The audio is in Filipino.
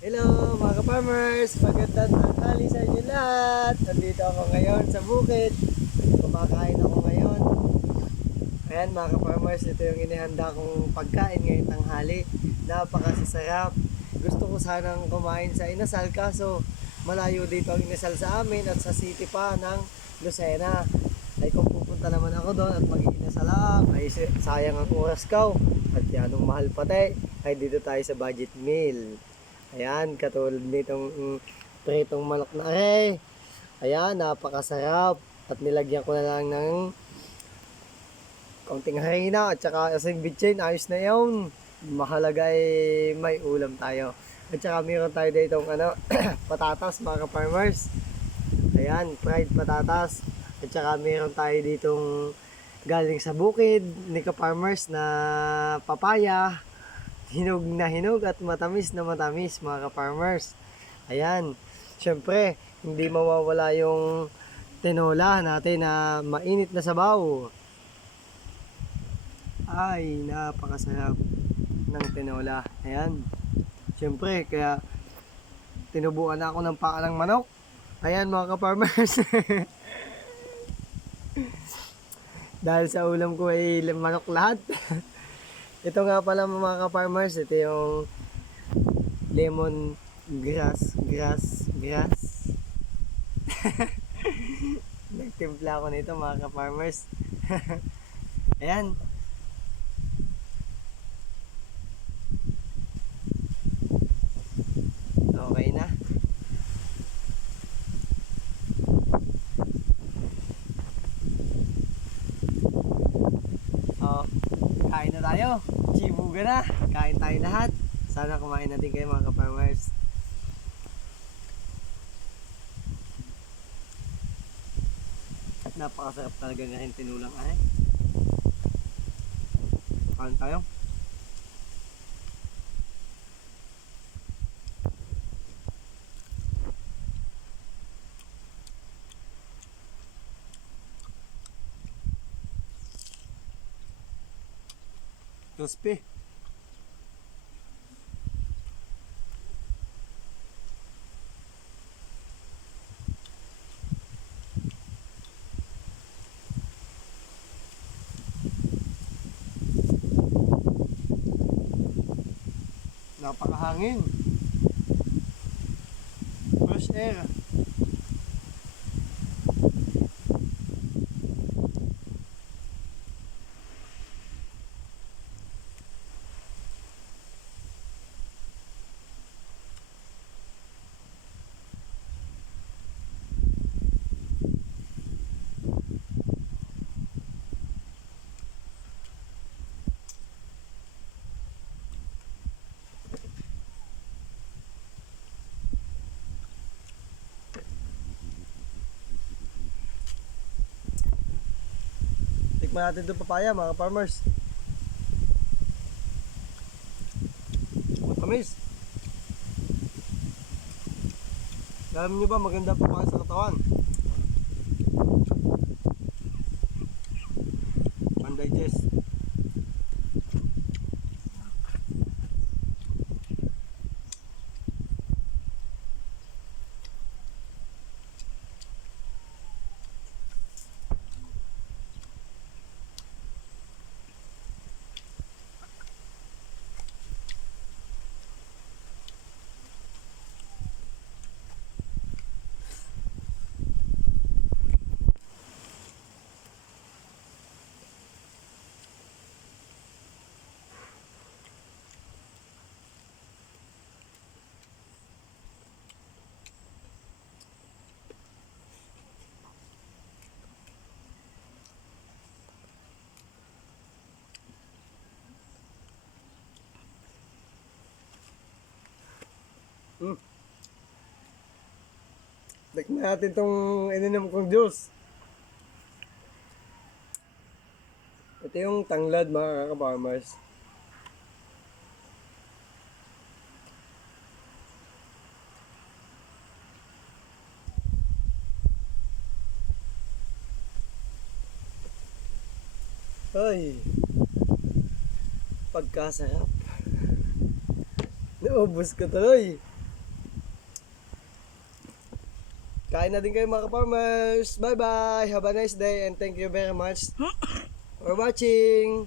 Hello mga ka-farmers! Magandang tanghali sa inyo lahat! Nandito ako ngayon sa bukid. Kumakain ako ngayon. Ayan mga ka-farmers, ito yung inihanda kong pagkain ngayong tanghali. Napakasasarap. Gusto ko sanang kumain sa Inasal kaso malayo dito ang Inasal sa amin at sa city pa ng Lucena. Ay kung pupunta naman ako doon at mag-iinasal ay sayang ang oras ko. At yanong mahal pati ay dito tayo sa budget meal. Ayan, katulad nitong pritong manok na Ayan, napakasarap. At nilagyan ko na lang ng kaunting harina at saka asing bitchin. Ayos na yun. Mahalaga ay may ulam tayo. At saka meron tayo ditong patatas mga ka-farmers. Ayan, fried patatas. At saka meron tayo ditong galing sa bukid ni ka-farmers na papaya. Hinog na hinog at matamis na matamis mga ka-farmers. Ayan, syempre hindi mawawala yung tinola natin na mainit na sabaw. Ay, napakasarap ng tinola. Ayan, syempre kaya tinubuan ako ng paa ng manok. Ayan mga ka-farmers. Dahil sa ulam ko ay manok lahat. Ito nga pala mga ka-farmers, ito yung lemon grass. Nagtimpla ako nito mga ka-farmers. Ayan. Okay na. Oh, kain na tayo. Chibuga na. Kain tayo lahat. Sana kumain natin kayo mga ka-farmers. Napakasarap talaga nga yung tinulang ay. Kain tayo. Crispy. Napakahangin. Fresh air. Tikman natin itong papaya mga farmers. Matamis. Alam nyo ba maganda papaya sa katawan? Pan-digest. Tikman natin itong ininom kong juice. Ito yung tanglad mga ka-farmers. Ay, pagkasarap. Naubos ko tuloy. Kain na din kayo mga ka-farmers. Bye-bye. Have a nice day and thank you very much for watching.